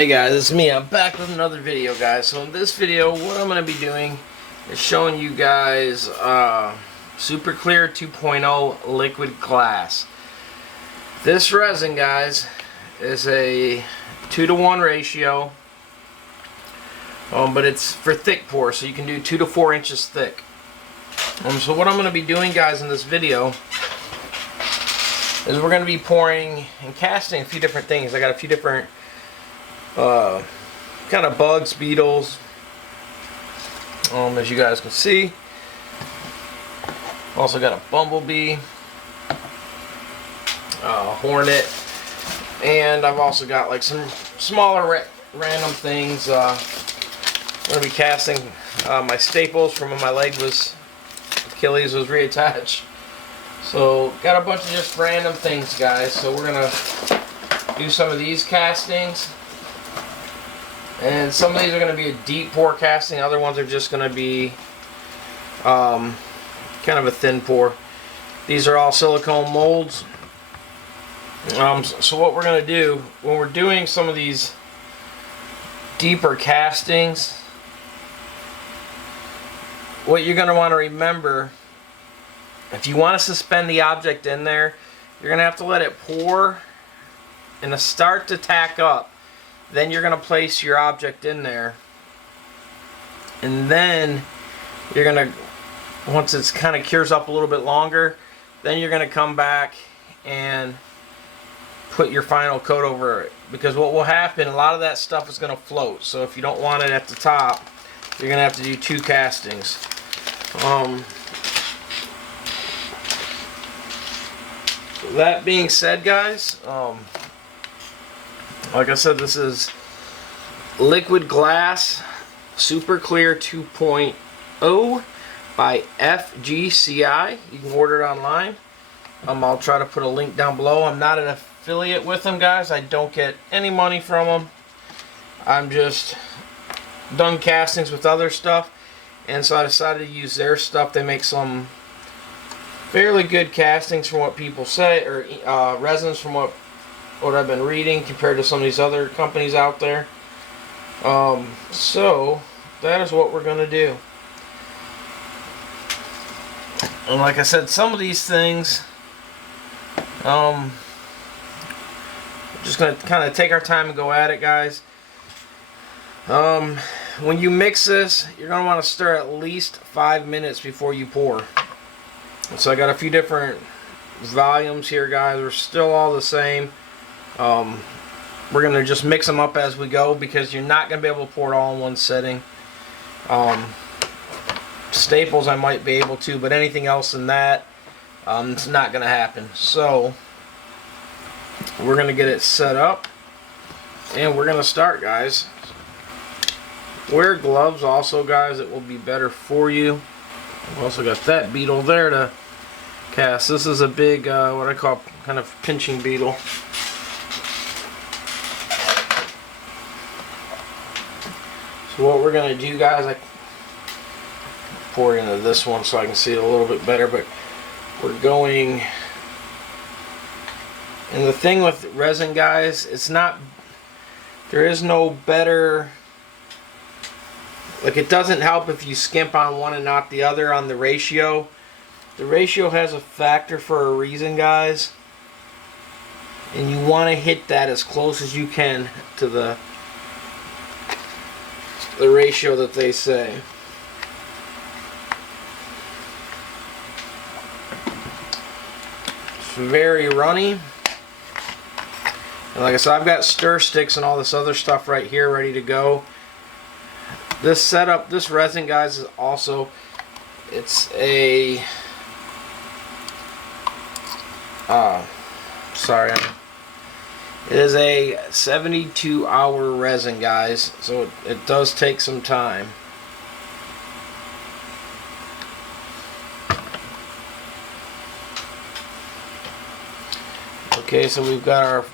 Hey guys, it's me. I'm back with another video, guys. So in this video, what I'm going to be doing is showing you guys Super Clear 2.0 liquid glass. This resin, guys, is a 2-to-1 ratio, but it's for thick pour, so you can do 2 to 4 inches thick. So what I'm going to be doing, guys, in this video is we're going to be pouring and casting a few different things. I got a few different kind of bugs, beetles, as you guys can see. Also got a bumblebee, hornet, and I've also got like some smaller random things. I'm going to be casting my staples from when my Achilles was reattached. So got a bunch of just random things, guys. So we're going to do some of these castings. And some of these are going to be a deep pour casting. Other ones are just going to be kind of a thin pour. These are all silicone molds. So what we're going to do when we're doing some of these deeper castings, what you're going to want to remember, if you want to suspend the object in there, you're going to have to let it pour and start to tack up. Then you're going to place your object in there, and then you're going to, once it's kind of cures up a little bit longer, then you're going to come back and put your final coat over it, because what will happen, a lot of that stuff is going to float. So if you don't want it at the top, you're going to have to do 2 castings. That being said, guys, like I said, this is liquid glass Super Clear 2.0 by FGCI. You can order it online. I'll try to put a link down below. I'm not an affiliate with them, guys. I don't get any money from them. I'm just done castings with other stuff, and so I decided to use their stuff. They make some fairly good castings from what people say, or resins from what I've been reading compared to some of these other companies out there. So that is what we're going to do. And like I said, some of these things, just going to kind of take our time and go at it, guys. When you mix this, you're going to want to stir at least 5 minutes before you pour. So I got a few different volumes here, guys. They're still all the same. We're going to just mix them up as we go, because you're not going to be able to pour it all in one sitting. Staples I might be able to, but anything else than that, it's not going to happen. So we're going to get it set up, and we're going to start, guys. Wear gloves also, guys. It will be better for you. I've also got that beetle there to cast. This is a big, what I call kind of pinching beetle. So what we're going to do, guys, I pour it into this one so I can see it a little bit better, but we're going, and the thing with resin, guys, there is no better, like, it doesn't help if you skimp on one and not the other on the ratio. The ratio has a factor for a reason, guys, and you want to hit that as close as you can to the ratio that they say. It's very runny. And like I said, I've got stir sticks and all this other stuff right here ready to go. This setup, this resin, guys, is also, it's a it is a 72-hour resin, guys, so it does take some time. Okay, so we've got our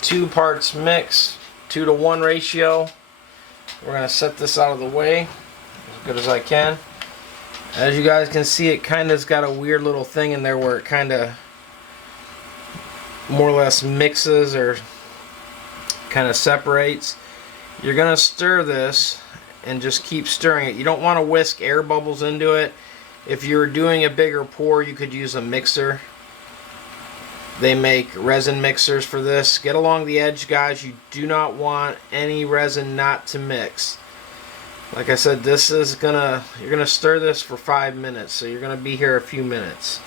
2 parts mix, 2-to-1 ratio. We're going to set this out of the way as good as I can. As you guys can see, it kind of's got a weird little thing in there where it kind of more or less mixes or kind of separates. You're gonna stir this and just keep stirring it. You don't want to whisk air bubbles into it. If you're doing a bigger pour, you could use a mixer. They make resin mixers for this. Get along the edge, guys. You do not want any resin not to mix. Like I said, this is you're gonna stir this for 5 minutes, so you're gonna be here a few minutes.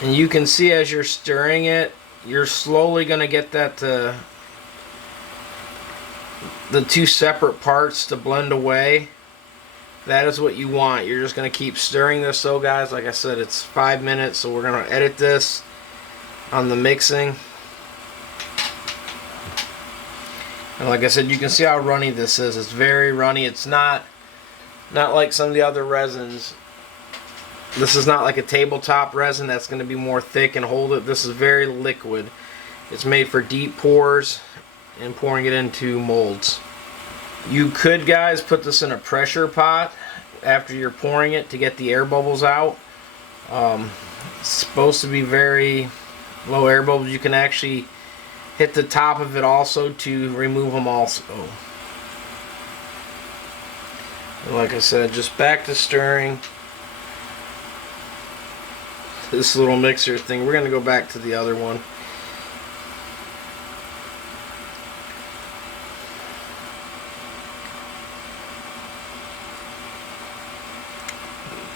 And you can see as you're stirring it, you're slowly gonna get that the two separate parts to blend away. That is what you want. You're just going to keep stirring this. So guys, like I said, it's 5 minutes, so we're going to edit this on the mixing. And like I said, you can see how runny this is. It's very runny. It's not like some of the other resins. This is not like a tabletop resin that's going to be more thick and hold it. This is very liquid. It's made for deep pours and pouring it into molds. You could, guys, put this in a pressure pot after you're pouring it to get the air bubbles out. It's supposed to be very low air bubbles. You can actually hit the top of it also to remove them also. And like I said, just back to stirring this little mixer thing. We're going to go back to the other one.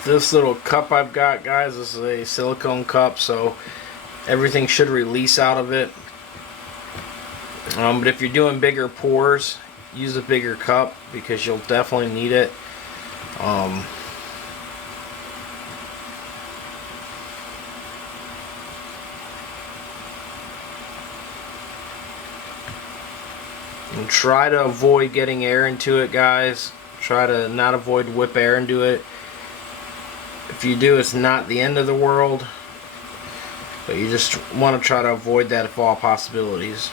This little cup I've got, guys, this is a silicone cup, so everything should release out of it. But if you're doing bigger pours, use a bigger cup because you'll definitely need it. And try to avoid getting air into it, guys. Try to not avoid whip air into it. If you do, it's not the end of the world, but you just want to try to avoid that if all possibilities.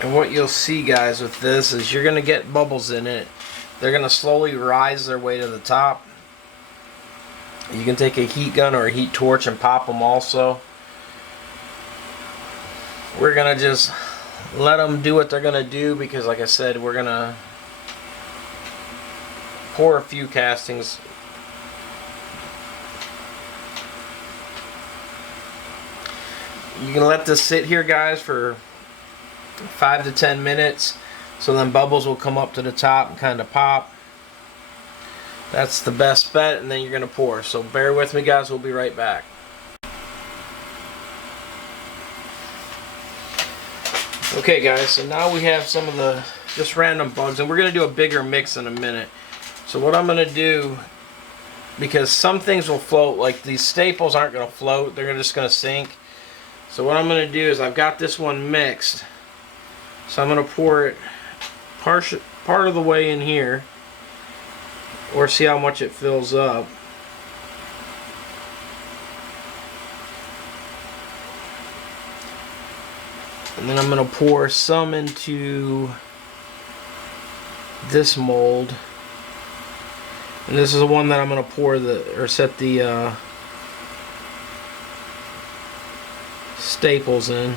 And what you'll see, guys, with this is you're going to get bubbles in it. They're going to slowly rise their way to the top. You can take a heat gun or a heat torch and pop them also. We're going to just let them do what they're going to do because, like I said, we're going to pour a few castings. You can let this sit here, guys, for 5 to 10 minutes, so then bubbles will come up to the top and kind of pop. That's the best bet, and then you're going to pour. So bear with me, guys. We'll be right back. Okay, guys, so now we have some of the just random bugs, and we're going to do a bigger mix in a minute. So what I'm going to do, because some things will float, like these staples aren't going to float, they're just going to sink. So what I'm going to do is I've got this one mixed, so I'm going to pour it part of the way in here, or see how much it fills up. And then I'm going to pour some into this mold. And this is the one that I'm going to pour set the staples in.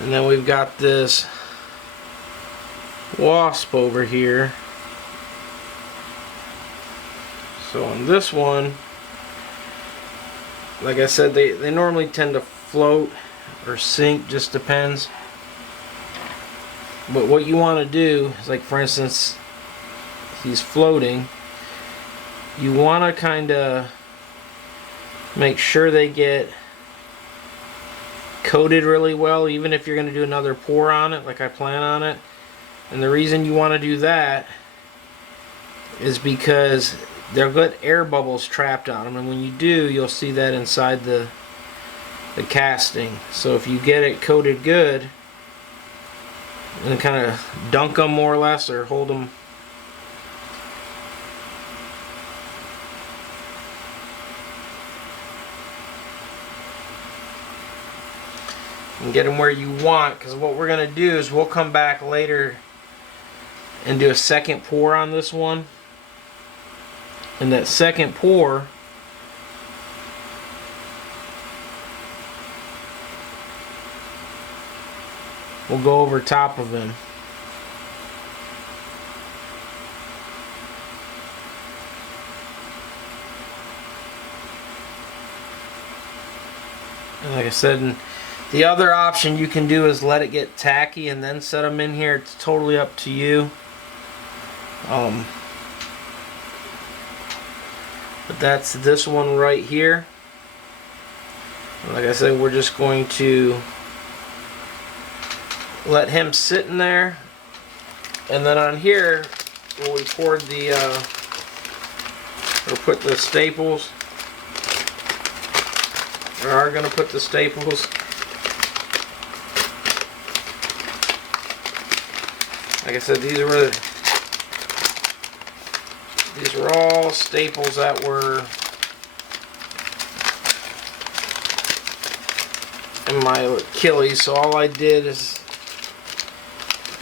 And then we've got this wasp over here. So on this one, like I said, they normally tend to float or sink, just depends. But what you want to do is, like for instance, he's floating. You want to kind of make sure they get coated really well, even if you're going to do another pour on it like I plan on it. And the reason you want to do that is because they'll get air bubbles trapped on them, and when you do, you'll see that inside the casting. So if you get it coated good and kind of dunk them more or less, or hold them and get them where you want, because what we're going to do is we'll come back later and do a second pour on this one. And that second pour will go over top of him. And like I said, the other option you can do is let it get tacky and then set them in here. It's totally up to you. But that's this one right here. And like I said, we're just going to let him sit in there. And then on here, where we poured the, or put the staples, we are going to put the staples. Like I said, these were all staples that were in my Achilles. So all I did is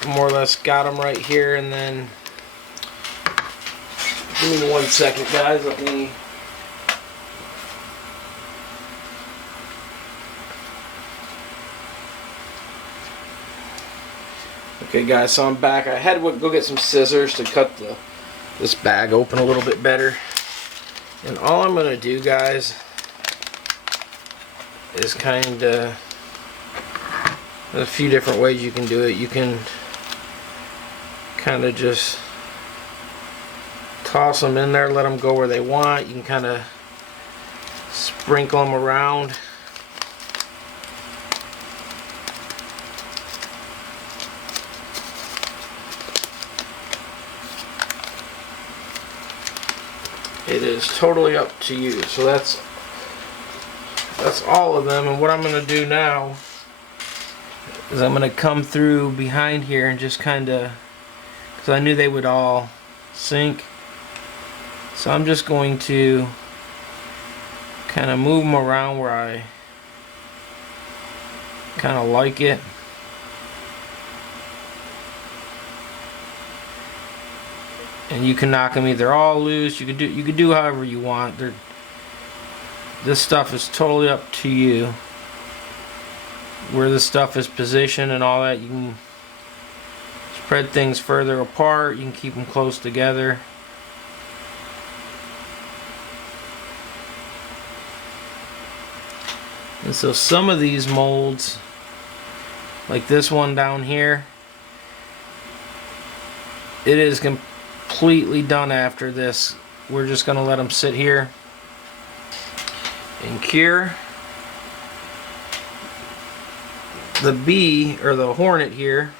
more or less got them right here, and then give me 1 second, guys. Let me. Okay guys, so I'm back. I had to go get some scissors to cut this bag open a little bit better. And all I'm going to do, guys, is kind of, there's a few different ways you can do it. You can kind of just toss them in there, let them go where they want. You can kind of sprinkle them around. It is totally up to you. So that's all of them. And what I'm going to do now is I'm going to come through behind here and just kind of, because I knew they would all sink, so I'm just going to kind of move them around where I kind of like it. And you can knock them either all loose. You could do however you want. This stuff is totally up to you. Where the stuff is positioned and all that, you can spread things further apart. You can keep them close together. And so some of these molds, like this one down here, it is completely done after this. We're just going to let them sit here and cure. The bee, or the hornet here,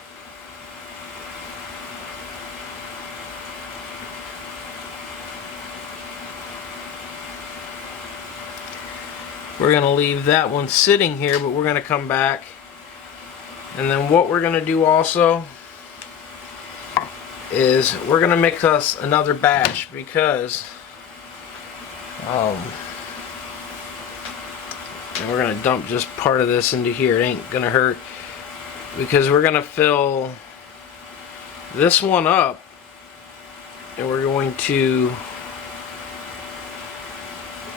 we're going to leave that one sitting here, but we're going to come back. And then what we're going to do also is we're going to mix us another batch, because and we're going to dump just part of this into here. It ain't going to hurt, because we're going to fill this one up, and we're going to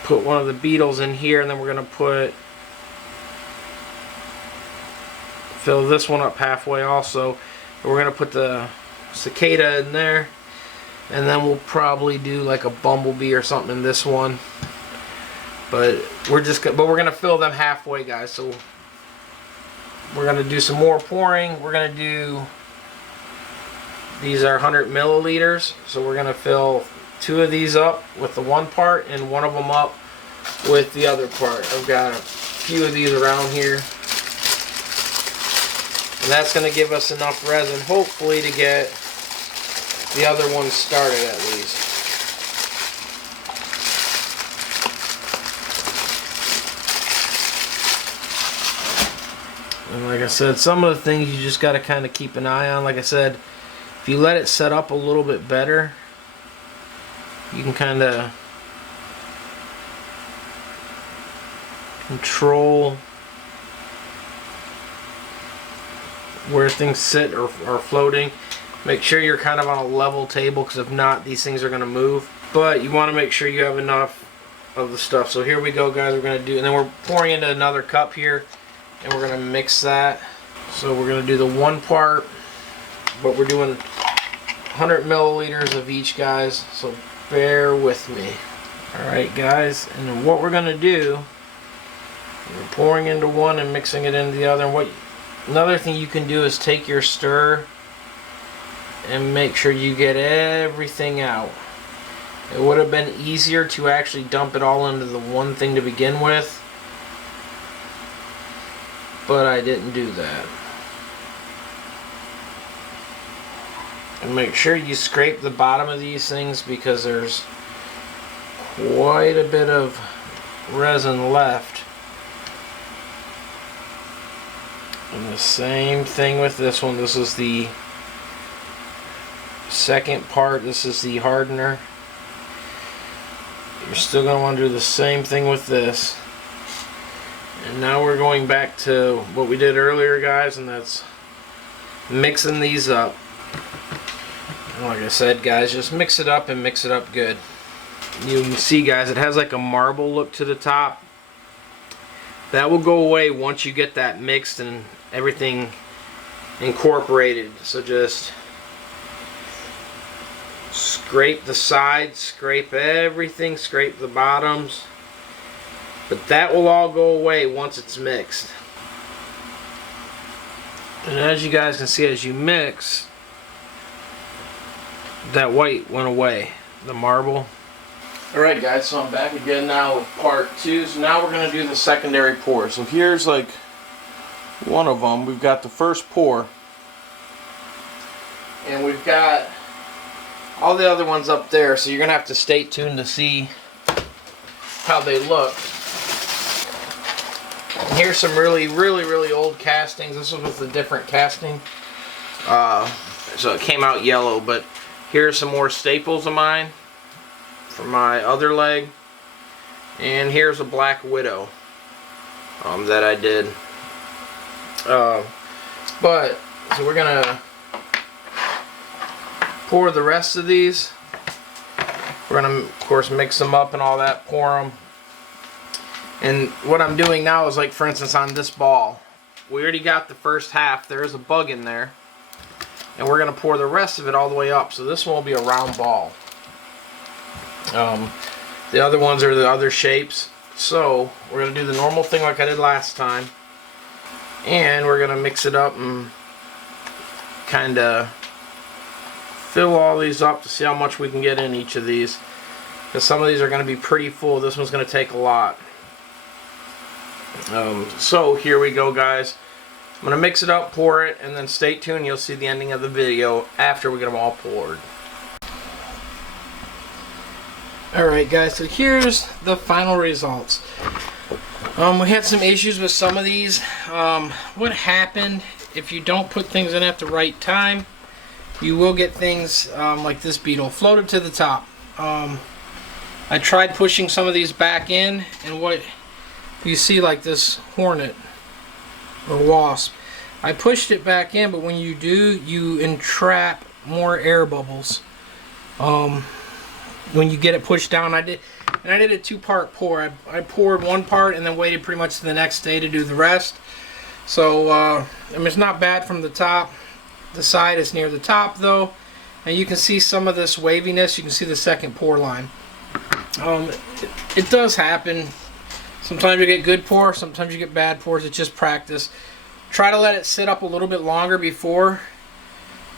put one of the beetles in here, and then we're going to fill this one up halfway also. We're going to put the cicada in there, and then we'll probably do like a bumblebee or something in this one. But we're gonna fill them halfway, guys. So we're gonna do some more pouring. We're gonna do, these are 100 milliliters, so we're gonna fill 2 of these up with the one part and 1 of them up with the other part. I've got a few of these around here, and that's gonna give us enough resin, hopefully, to get the other one started at least. And like I said, some of the things you just got to kind of keep an eye on. Like I said, if you let it set up a little bit better, you can kind of control where things sit or are floating. Make sure you're kind of on a level table, because if not, these things are going to move. But you want to make sure you have enough of the stuff. So here we go, guys. We're going to do, and then we're pouring into another cup here, and we're going to mix that. So we're going to do the one part, but we're doing 100 milliliters of each, guys. So bear with me. Alright, guys, and then what we're going to do, we're pouring into one and mixing it into the other. And another thing you can do is take your stir and make sure you get everything out. It would have been easier to actually dump it all into the one thing to begin with, but I didn't do that. And make sure you scrape the bottom of these things, because there's quite a bit of resin left. And the same thing with this one. This is the second part. This is the hardener. You're still going to want to do the same thing with this. And now we're going back to what we did earlier, guys, and that's mixing these up. And like I said, guys, just mix it up and mix it up good. You can see, guys, it has like a marble look to the top. That will go away once you get that mixed and everything incorporated. So just scrape the sides, scrape everything, scrape the bottoms. But that will all go away once it's mixed. And as you guys can see, as you mix, that white went away, the marble. Alright, guys, so I'm back again now with part 2. So now we're going to do the secondary pour. So here's like one of them. We've got the first pour, and we've got all the other ones up there, so you're going to have to stay tuned to see how they look. And here's some really old castings. This was with a different casting, so it came out yellow. But here's some more staples of mine for my other leg, and here's a Black Widow that I did. But so we're gonna pour the rest of these. We're gonna, of course, mix them up and all that, pour them. And what I'm doing now is, like, for instance, on this ball, we already got the first half. There is a bug in there, and we're gonna pour the rest of it all the way up. So this one will be a round ball. The other ones are the other shapes. So we're gonna do the normal thing like I did last time, and we're gonna mix it up and kind of fill all these up to see how much we can get in each of these, because some of these are going to be pretty full. This one's going to take a lot. So here we go, guys. I'm going to mix it up, pour it, and then stay tuned. You'll see the ending of the video after we get them all poured. Alright, guys, so here's the final results. We had some issues with some of these. What happened, if you don't put things in at the right time, you will get things like this beetle floated to the top. I tried pushing some of these back in, and what you see, like this hornet or wasp, I pushed it back in, but when you do, you entrap more air bubbles. When you get it pushed down, I did a two-part pour. I poured one part and then waited pretty much to the next day to do the rest. So I mean, it's not bad from the top. The side is near the top though, and you can see some of this waviness. You can see the second pour line. It does happen. Sometimes you get good pour, sometimes you get bad pours. It's just practice. Try to let it sit up a little bit longer before,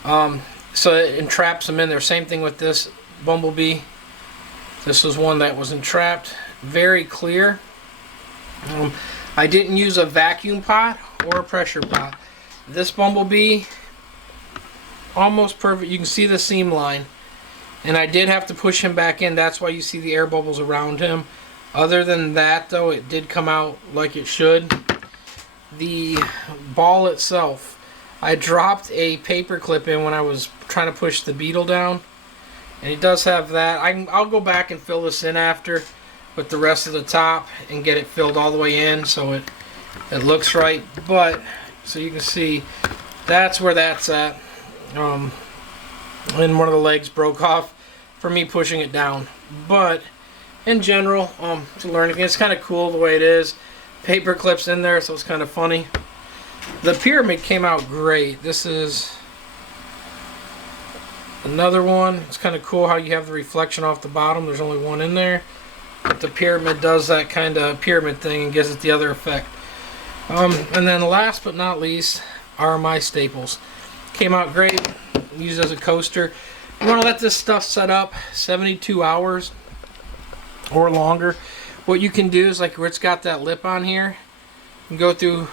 so it entraps them in there. Same thing with this Bumblebee. This was one that was entrapped. Very clear. I didn't use a vacuum pot or a pressure pot. This Bumblebee, almost perfect. You can see the seam line, and I did have to push him back in. That's why you see the air bubbles around him. Other than that though, it did come out like it should. The ball itself, I dropped a paper clip in when I was trying to push the beetle down, and it does have that. I'll go back and fill this in after with the rest of the top and get it filled all the way in so it looks right. But so you can see that's where that's at. And one of the legs broke off for me pushing it down. But in general, to learn anything, it's kind of cool the way it is. Paper clips in there, so it's kind of funny. The pyramid came out great. This is another one. It's kind of cool how you have the reflection off the bottom. There's only one in there. But the pyramid does that kind of pyramid thing and gives it the other effect. And then last but not least are my staples. Came out great. Used as a coaster. You want to let this stuff set up 72 hours or longer. What you can do is, like where it's got that lip on here, you can go through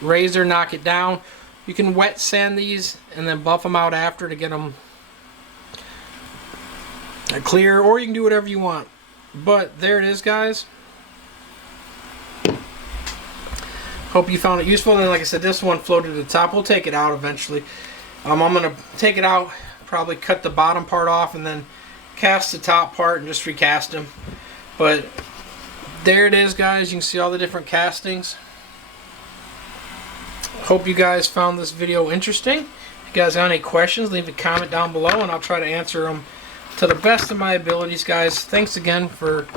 razor, knock it down. You can wet sand these and then buff them out after to get them clear, or you can do whatever you want. But there it is, guys. Hope you found it useful. And like I said, this one floated to the top. We'll take it out eventually. I'm going to take it out, probably cut the bottom part off, and then cast the top part and just recast them. But there it is, guys. You can see all the different castings. Hope you guys found this video interesting. If you guys have any questions, leave a comment down below and I'll try to answer them to the best of my abilities, guys. Thanks again for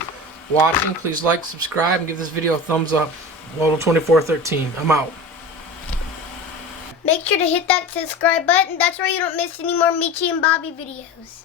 watching. Please like, subscribe, and give this video a thumbs up. ROLLO2413. I'm out. Make sure to hit that subscribe button. That's why you don't miss any more Michi and Bobby videos.